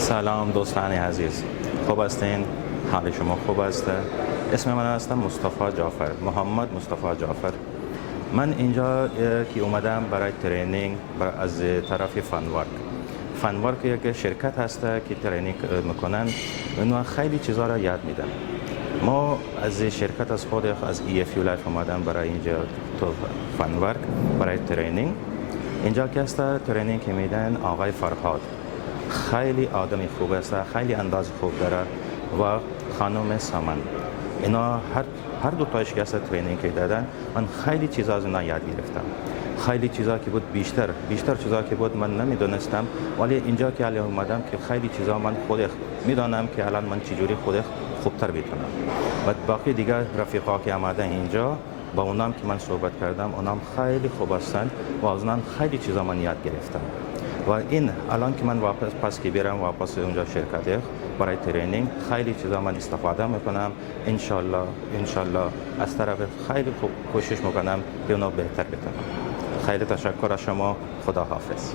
سلام دوستان عزیز، خوب هستین؟ حال شما خوب است؟ اسم من هستم مصطفی جعفر، محمد مصطفی جعفر. من اینجا که اومدم برای ترینینگ از طرف فنورک یک شرکت هست که ترینینگ میکنن. اونا خیلی چیزا را یاد میدن. ما از شرکت از خود از EFU لایف اومدم برای اینجا تو فنورک برای ترینینگ. اینجا که است ترینینگ که میدن آقای فرهاد، خیلی آدمی خوب است، خیلی انداز خوب داره و خانم سامن. اینا هر دو تایش که است ترینینگ که دادن، من خیلی چیزا از اینا یاد گرفتم. خیلی چیزا که بود بیشتر چیزا که بود من نمیدونستم، ولی اینجا که الان اومدم که خیلی چیزا من خود میدانم که الان من چجوری خود خوبتر بتونم. و باقی دیگه رفیقا که آمدن اینجا با اونام که من صحبت کردم، اونام خیلی خوب هستند و از اونام خیلی چیزا من یاد گرفتم. و این الان که من واپس که برم واپس اونجا شرکت برای ترینینگ، خیلی چیزا من استفاده میکنم. انشالله از طرف خیلی خوب کوشش میکنم که اونو بهتر بتونم. خیلی تشکر از شما. خدا حافظ.